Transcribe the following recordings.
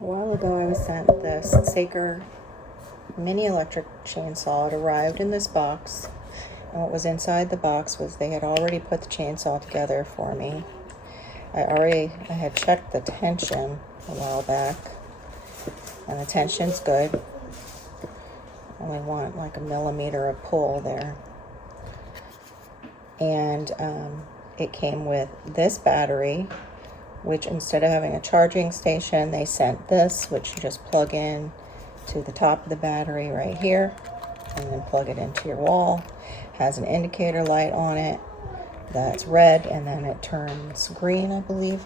A while ago I was sent this Saker mini electric chainsaw. It arrived in this box, and what was inside the box was they had already put the chainsaw together for me. I had checked the tension a while back, and the tension's good. Only want like a millimeter of pull there. And it came with this battery, which instead of having a charging station, they sent this, which you just plug in to the top of the battery right here and then plug it into your wall. Has an indicator light on it that's red, and then it turns green, I believe.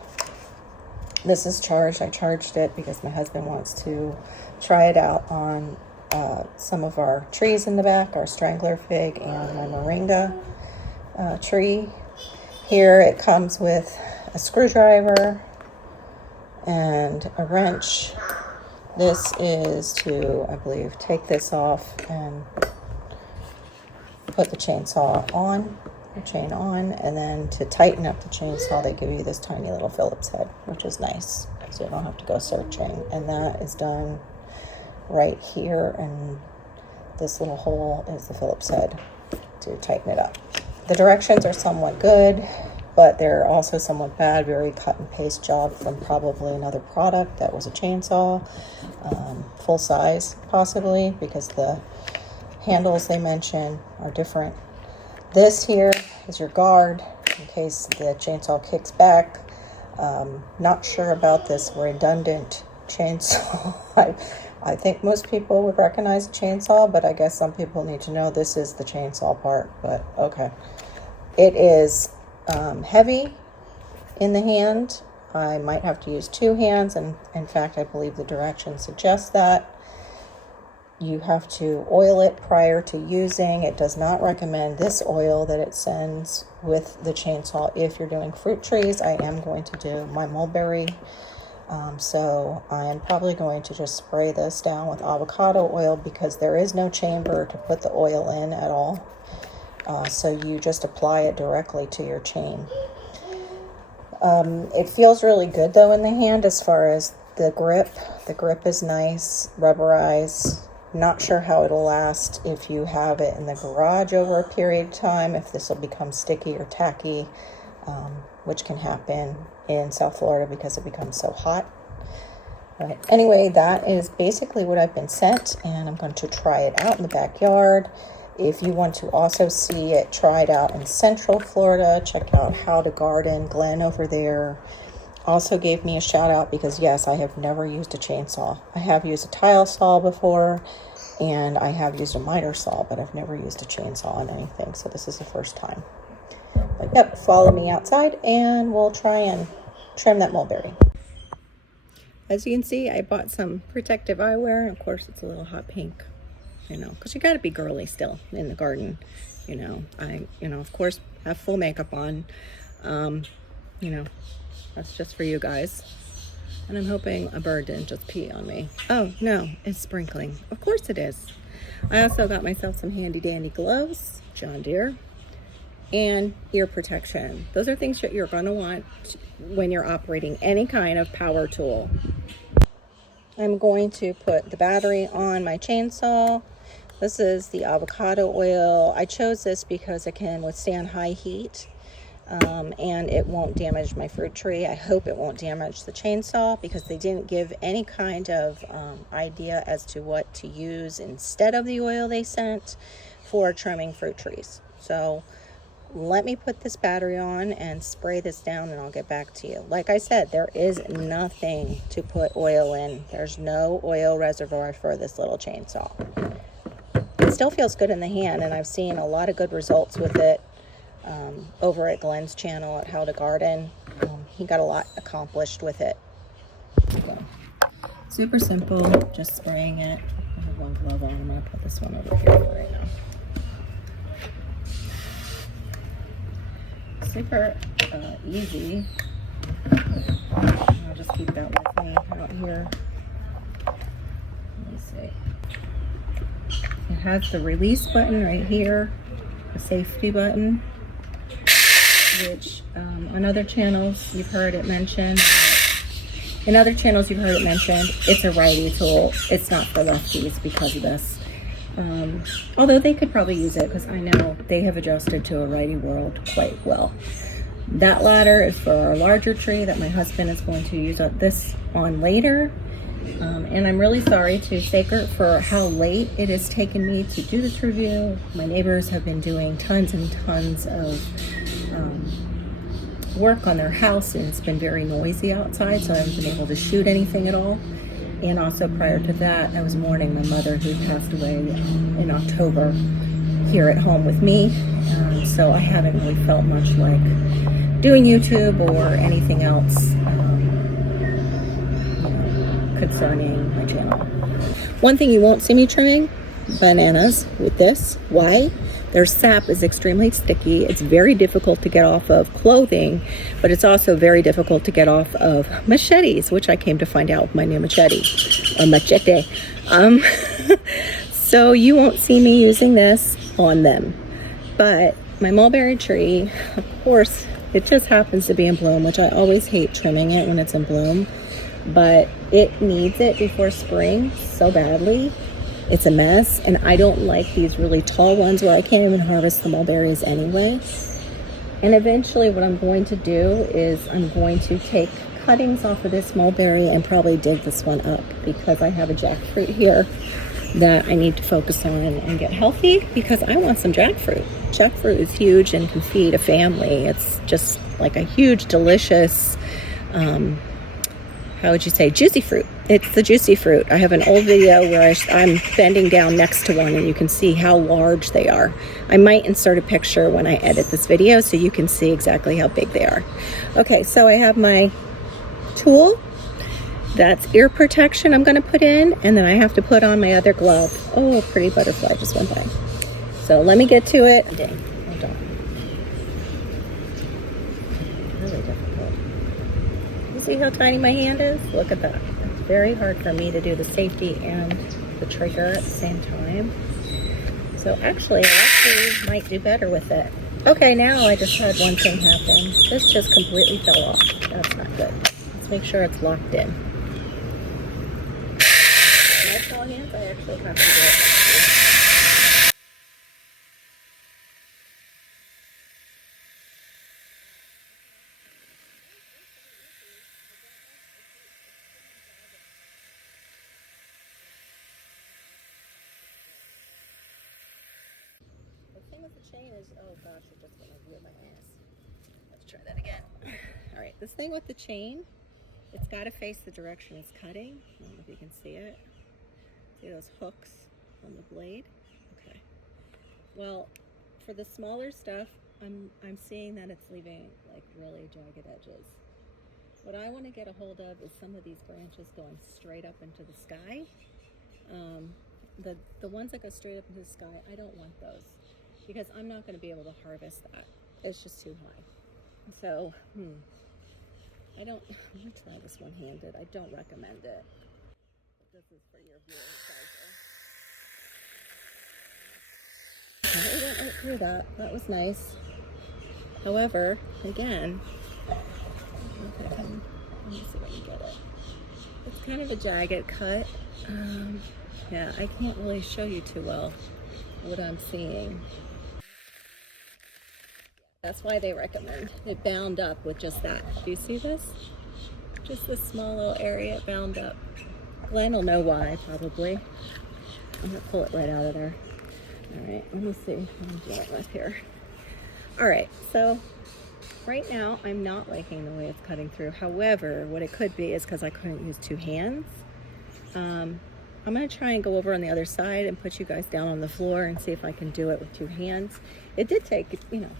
This is charged. I charged it because my husband wants to try it out on some of our trees in the back, our strangler fig and my moringa tree. Here it comes with a screwdriver and a wrench. This is to, I believe, take this off and put the chainsaw on, the chain on, and then to tighten up the chainsaw, they give you this tiny little Phillips head, which is nice, so you don't have to go searching. And that is done right here, and this little hole is the Phillips head to tighten it up. The directions are somewhat good, but they're also somewhat bad. Very cut and paste job from probably another product that was a chainsaw, full size possibly, because the handles they mention are different. This here is your guard in case the chainsaw kicks back. Not sure about this redundant chainsaw. I think most people would recognize a chainsaw, but I guess some people need to know this is the chainsaw part, but okay. It is heavy in the hand. I might have to use two hands, and in fact, I believe the directions suggest that. You have to oil it prior to using. It does not recommend this oil that it sends with the chainsaw if you're doing fruit trees. I am going to do my mulberry. So I am probably going to just spray this down with avocado oil because there is no chamber to put the oil in at all. So you just apply it directly to your chain. It feels really good though in the hand as far as the grip. The grip is nice, rubberized. Not sure how it'll last if you have it in the garage over a period of time, if this will become sticky or tacky, which can happen in South Florida because it becomes so hot. But anyway, that is basically what I've been sent, and I'm going to try it out in the backyard. If you want to also see it tried out in Central Florida, check out How to Garden. Glenn over there also gave me a shout out because yes, I have never used a chainsaw. I have used a tile saw before, and I have used a miter saw, but I've never used a chainsaw on anything, so this is the first time. But yep, follow me outside and we'll try and trim that mulberry. As you can see, I bought some protective eyewear, and of course it's a little hot pink, because you got to be girly still in the garden. I of course have full makeup on. That's just for you guys. And I'm hoping a bird didn't just pee on me. Oh no, it's sprinkling. Of course it is. I also got myself some handy dandy gloves, John Deere, and ear protection. Those are things that you're going to want when you're operating any kind of power tool. I'm going to put the battery on my chainsaw. This is the avocado oil. I chose this because it can withstand high heat, and it won't damage my fruit tree. I hope it won't damage the chainsaw because they didn't give any kind of idea as to what to use instead of the oil they sent for trimming fruit trees. So let me put this battery on and spray this down, and I'll get back to you. Like I said, there is nothing to put oil in. There's no oil reservoir for this little chainsaw. It still feels good in the hand, and I've seen a lot of good results with it over at Glenn's channel at How to Garden. He got a lot accomplished with it. Okay. Super simple, just spraying it. I have one glove on. I'm going to put this one over here for right now. Super easy. I'll just keep that with me out here. Let me see. It has the release button right here, the safety button, which on other channels you've heard it mentioned that In other channels you've heard it mentioned, it's a righty tool. It's not for lefties because of this. Although they could probably use it because I know they have adjusted to a righty world quite well. That ladder is for our larger tree that my husband is going to use this on later. And I'm really sorry to Saker for how late it has taken me to do this review. My neighbors have been doing tons and tons of work on their house, and it's been very noisy outside, so I haven't been able to shoot anything at all. And also prior to that, I was mourning my mother who passed away in October here at home with me. So I haven't really felt much like doing YouTube or anything else concerning my channel. One thing you won't see me trying, bananas with this. Why? Their sap is extremely sticky. It's very difficult to get off of clothing, but it's also very difficult to get off of machetes, which I came to find out with my new machete. So you won't see me using this on them. But my mulberry tree, of course, it just happens to be in bloom, which I always hate trimming it when it's in bloom, but it needs it before spring so badly. It's a mess, and I don't like these really tall ones where I can't even harvest the mulberries anyway. And eventually what I'm going to do is I'm going to take cuttings off of this mulberry and probably dig this one up because I have a jackfruit here that I need to focus on and get healthy because I want some jackfruit. Jackfruit is huge and can feed a family. It's just like a huge, delicious, how would you say, juicy fruit. It's the juicy fruit. I have an old video where I'm bending down next to one and you can see how large they are. I might insert a picture when I edit this video so you can see exactly how big they are. Okay, so I have my tool. That's ear protection I'm going to put in, and then I have to put on my other glove. Oh, a pretty butterfly just went by. So let me get to it. Dang, hold on. Really difficult. You see how tiny my hand is? Look at that. It's very hard for me to do the safety and the trigger at the same time. So actually, I actually might do better with it. Okay, now I just had one thing happen. This just completely fell off. That's not good. Let's make sure it's locked in. My small hands, I actually have to do it. The thing with the chain is, oh gosh, it just went over my ass. Let's try that again. All right, this thing with the chain, it's got to face the direction it's cutting. I don't know if you can see it. See those hooks on the blade? Okay. Well, for the smaller stuff, I'm seeing that it's leaving like really jagged edges. What I want to get a hold of is some of these branches going straight up into the sky. The ones that go straight up into the sky, I don't want those because I'm not going to be able to harvest that. It's just too high. So, I'm going to try this one-handed. I don't recommend it. This is for your viewing pleasure. Okay, we went right through that. That was nice. However, again, okay, let me see if I can get it. It's kind of a jagged cut. Yeah, I can't really show you too well what I'm seeing. That's why they recommend it bound up with just that. Do you see this? Just this small little area bound up. Glenn will know why, probably. I'm gonna pull it right out of there. All right, let me see what I'm doing with here. All right, so right now I'm not liking the way it's cutting through. However, what it could be is because I couldn't use two hands. I'm gonna try and go over on the other side and put you guys down on the floor and see if I can do it with two hands. It did take, you know,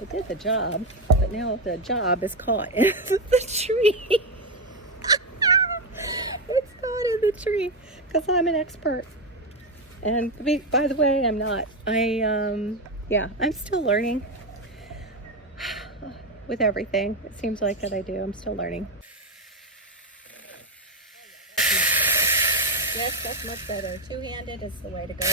it did the job, but now the job is caught in the tree. It's caught in the tree because I'm an expert. And by the way, I'm not. Yeah, I'm still learning with everything. It seems like that I do. I'm still learning. Yes, that's much better. Two-handed is the way to go.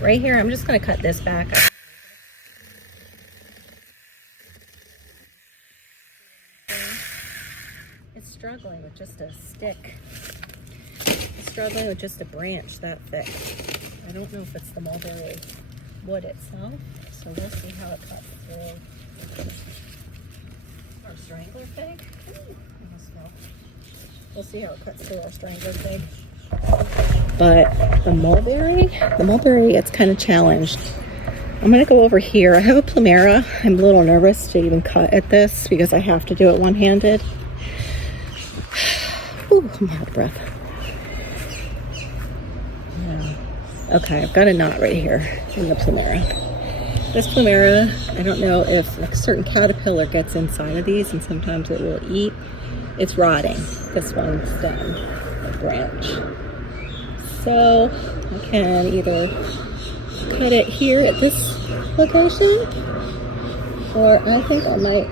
right here, I'm just gonna cut this back. It's struggling with just a stick. It's struggling with just a branch that thick. I don't know if it's the mulberry wood itself, so we'll see how it cuts through our strangler fig. We'll see how it cuts through our strangler fig. But the mulberry, it's kind of challenged. I'm gonna go over here. I have a plumera. I'm a little nervous to even cut at this because I have to do it one-handed. Ooh, I'm out of breath. Yeah. Okay, I've got a knot right here in the plumera. This plumera, I don't know if like a certain caterpillar gets inside of these and sometimes it will eat. It's rotting, this one stem, the branch. So I can either cut it here at this location, or I think I might,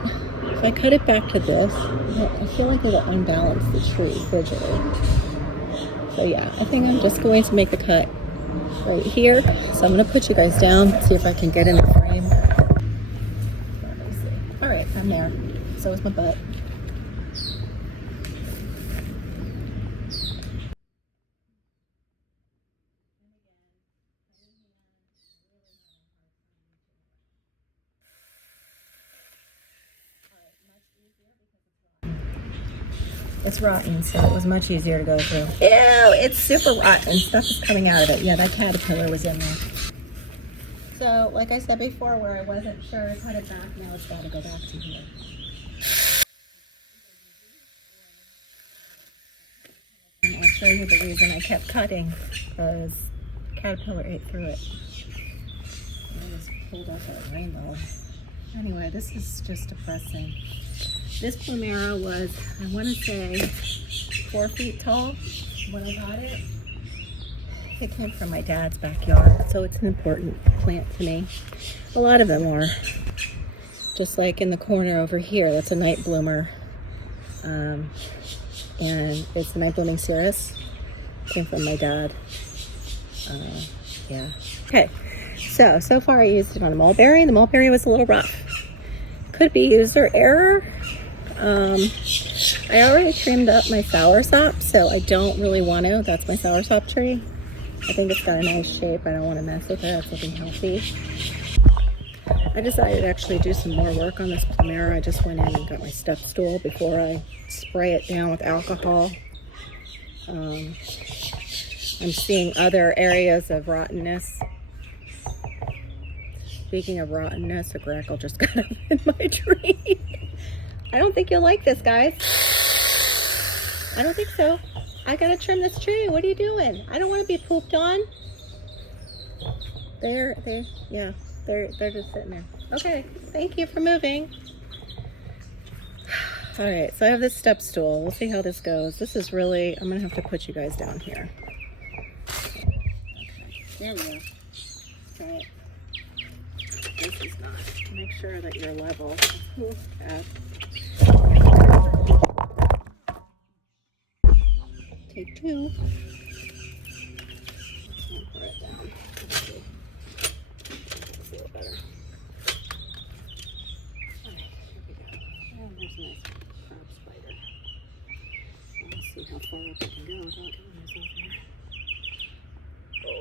if I cut it back to this, I feel like it'll unbalance the tree visually. So yeah, I think I'm just going to make the cut right here. So I'm gonna put you guys down, see if I can get in the frame. All right, I'm there. So is my butt. It's rotten, so it was much easier to go through. Ew, it's super rotten. Stuff is coming out of it. Yeah, that caterpillar was in there. So, like I said before, where I wasn't sure to cut it back, now it's got to go back to here. And I'll show you the reason I kept cutting, because caterpillar ate through it. I just pulled up a rainbow. Anyway, this is just depressing. This plumera was, I want to say, 4 feet tall when I got it. It came from my dad's backyard, so it's an important plant to me. A lot of them are. Just like in the corner over here, that's a night bloomer. And it's the night blooming cereus. Came from my dad. Yeah. Okay, so far I used it on a mulberry. The mulberry was a little rough. Could be user error. I already trimmed up my soursop, so I don't really want to. That's my soursop tree. I think it's got a nice shape. I don't want to mess with it. It's looking healthy. I decided to actually do some more work on this plumera. I just went in and got my step stool before I spray it down with alcohol. I'm seeing other areas of rottenness. Speaking of rottenness, a grackle just got up in my tree. I don't think you'll like this, guys. I don't think so. I gotta trim this tree. What are you doing? I don't want to be pooped on. They're just sitting there. Okay, thank you for moving. All right, so I have this step stool. We'll see how this goes. This is really, I'm gonna have to put you guys down here. Okay, there we go. All right. This is not. Make sure that you're level. Take 2. I'll put it down. Let's see. Looks a little better. Alright, here we go. Oh, there's a nice crab spider. Let's see how far up I can go without getting myself in. Oh.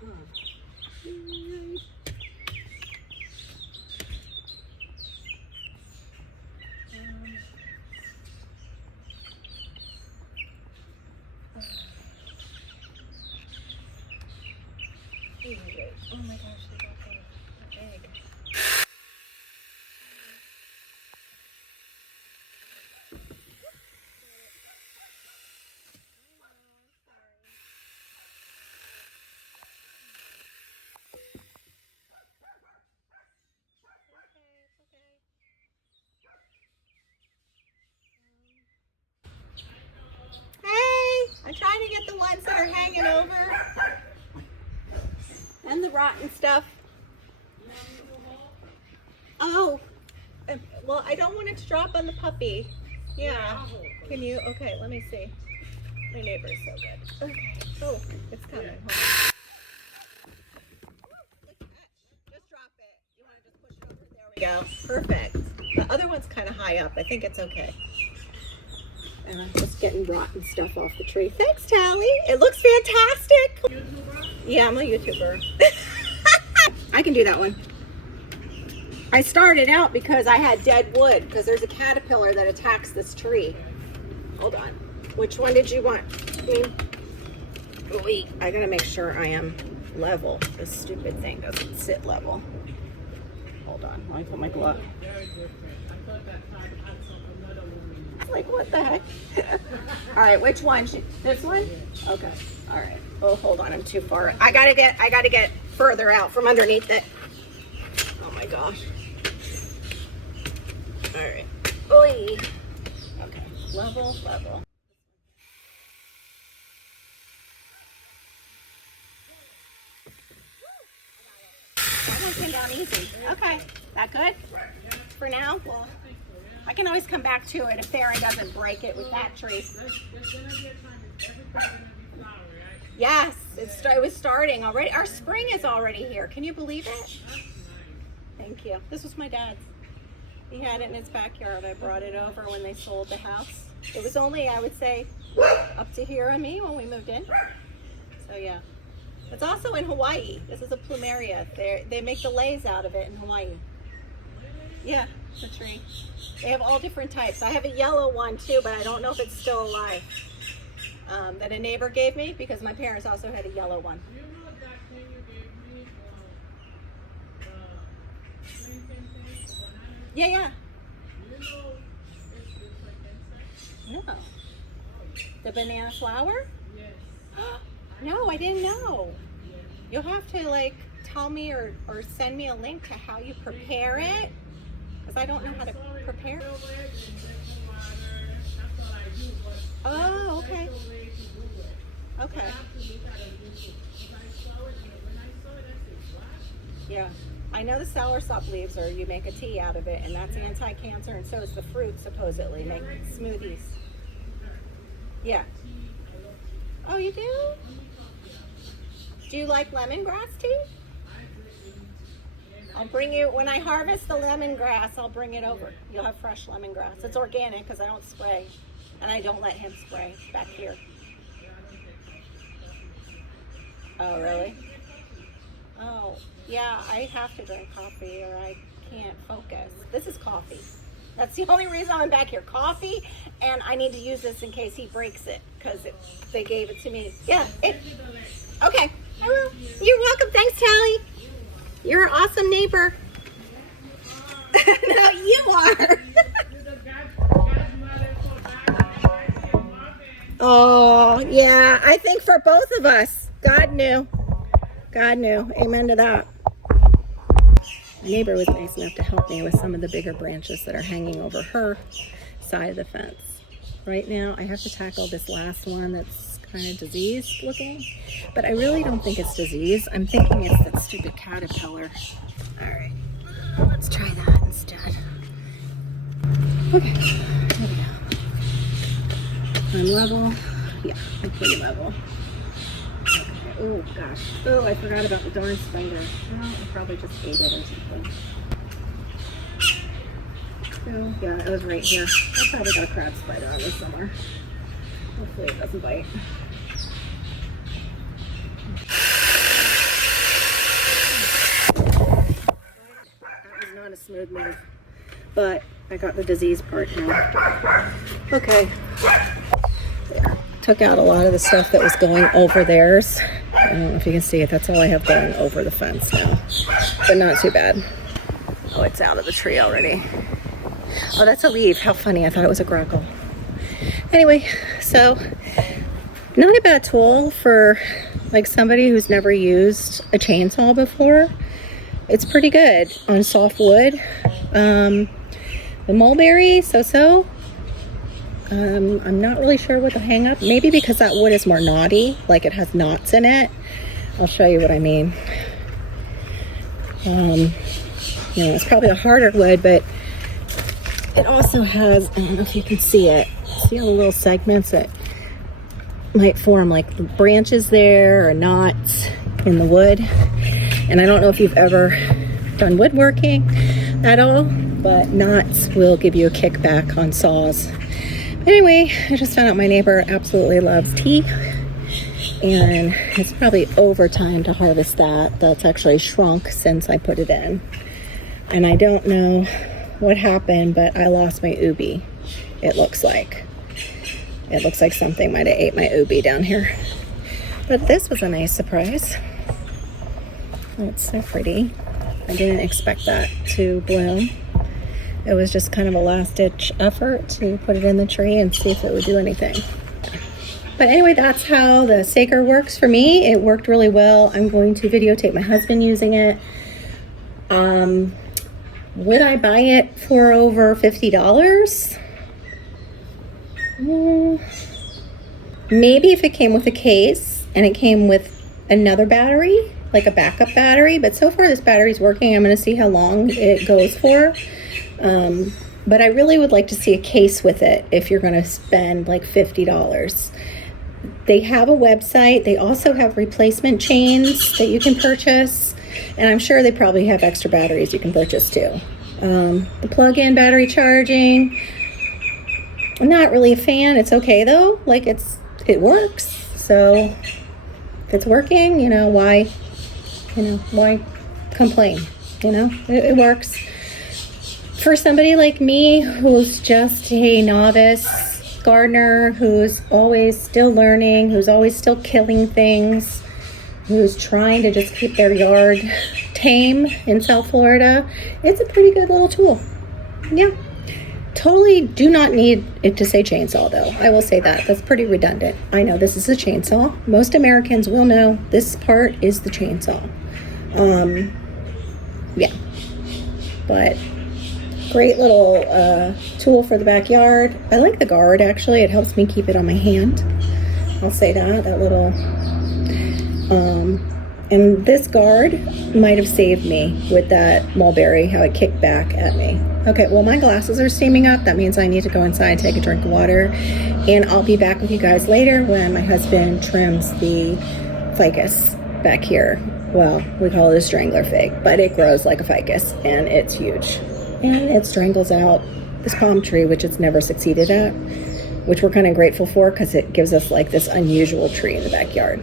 Huh. Oh my gosh, they got the egg. Hey, I'm trying to get the ones that are hanging over. And the rotten stuff. Oh, well, I don't want it to drop on the puppy. Yeah. Can you? Okay, let me see. My neighbor is so good. Okay. Oh, it's coming. Hold on. Just drop it. You want to just push it over? There we go. Perfect. The other one's kind of high up. I think it's okay. And I'm just getting rotten stuff off the tree. Thanks, Tally. It looks fantastic. YouTuber? Yeah, I'm a YouTuber. I can do that one. I started out because I had dead wood, because there's a caterpillar that attacks this tree. Hold on. Which one did you want? Wait, I gotta make sure I am level. This stupid thing doesn't sit level. Hold on, let me put my glove. Like, what the heck? All right, which one? This one? Okay. All right. Oh, hold on, I'm too far. I gotta get further out from underneath it. Oh my gosh. All right. Oy. Okay. Level. That one came down easy. Okay. That good? For now? Well, I can always come back to it if Theron doesn't break it with that tree. Yes, it was starting already. Our spring is already here. Can you believe it? Thank you. This was my dad's. He had it in his backyard. I brought it over when they sold the house. It was only, I would say, up to here on me when we moved in. So yeah. It's also in Hawaii. This is a plumeria. They make the leis out of it in Hawaii. Yeah, the tree. They have all different types. I have a yellow one too, but I don't know if it's still alive. That a neighbor gave me because my parents also had a yellow one. You know that thing you gave me? Yeah. You know it's like insect? No. The banana flower? Yes. No, I didn't know. You'll have to like tell me or send me a link to how you prepare it, because I don't know how to prepare it. Oh, okay. Okay. Yeah. I know the soursop leaves, or you make a tea out of it, and that's anti-cancer, and so is the fruit, supposedly. Make smoothies. Yeah. Oh, you do? Do you like lemongrass tea? I'll bring you, when I harvest the lemongrass, I'll bring it over. You'll have fresh lemongrass. It's organic because I don't spray, and I don't let him spray back here. Oh, really? Oh, yeah, I have to drink coffee or I can't focus. This is coffee. That's the only reason I'm back here. Coffee, and I need to use this in case he breaks it because they gave it to me. Yeah. Okay, I will. You're welcome. Thanks, Tally. You're an awesome neighbor. No, you are. Oh, yeah. I think for both of us. God knew. God knew. Amen to that. My neighbor was nice enough to help me with some of the bigger branches that are hanging over her side of the fence. Right now, I have to tackle this last one that's kind of diseased looking, but I really don't think it's disease. I'm thinking it's that stupid caterpillar. All right, let's try that instead. Okay, there we go. I'm level. Yeah, I'm pretty level. Oh gosh. Oh, I forgot about the darn spider. Well, I probably just ate it or something. So, yeah, it was right here. I probably got a crab spider on this somewhere. Hopefully it doesn't bite. That was not a smooth move, but I got the disease part now. Okay. There. Took out a lot of the stuff that was going over theirs. I don't know if you can see it. That's all I have going over the fence now. But not too bad. Oh, it's out of the tree already. Oh, that's a leaf. How funny. I thought it was a grackle. Anyway, so not a bad tool for like somebody who's never used a chainsaw before. It's pretty good on soft wood. The mulberry, so-so. I'm not really sure what the hang up. Maybe because that wood is more knotty, like it has knots in it. I'll show you what I mean. You know, it's probably a harder wood, but it also has, I don't know if you can see it. See all the little segments? might form like branches there or knots in the wood. And I don't know if you've ever done woodworking at all, but knots will give you a kickback on saws. Anyway, I just found out my neighbor absolutely loves tea, and it's probably over time to harvest that. That's actually shrunk since I put it in. And I don't know what happened, but I lost my ubi, it looks like. It looks like something might have ate my ubi down here. But this was a nice surprise. It's so pretty. I didn't expect that to bloom. It was just kind of a last-ditch effort to put it in the tree and see if it would do anything. But anyway, that's how the Saker works for me. It worked really well. I'm going to videotape my husband using it. Would I buy it for over $50? Maybe if it came with a case and it came with another battery, like a backup battery. But so far this battery's working. I'm going to see how long it goes for. But I really would like to see a case with it if you're going to spend like $50. They have a website. They also have replacement chains that you can purchase. And I'm sure they probably have extra batteries you can purchase too. The plug-in battery charging, I'm not really a fan. It's okay though. Like it works. So if it's working, why complain? It works. For somebody like me who's just a novice gardener, who's always still learning, who's always still killing things, who's trying to just keep their yard tame in South Florida, it's a pretty good little tool. Yeah. Totally do not need it to say chainsaw though. I will say that. That's pretty redundant. I know this is a chainsaw. Most Americans will know this part is the chainsaw. Yeah. But great little tool for the backyard. I like the guard actually. It helps me keep it on my hand. I'll say that little and this guard might have saved me with that mulberry, how it kicked back at me. Okay, well my glasses are steaming up. That means I need to go inside and take a drink of water. And I'll be back with you guys later when my husband trims the ficus back here. Well, we call it a strangler fig, but it grows like a ficus and it's huge. And it strangles out this palm tree, which it's never succeeded at, which we're kind of grateful for because it gives us like this unusual tree in the backyard.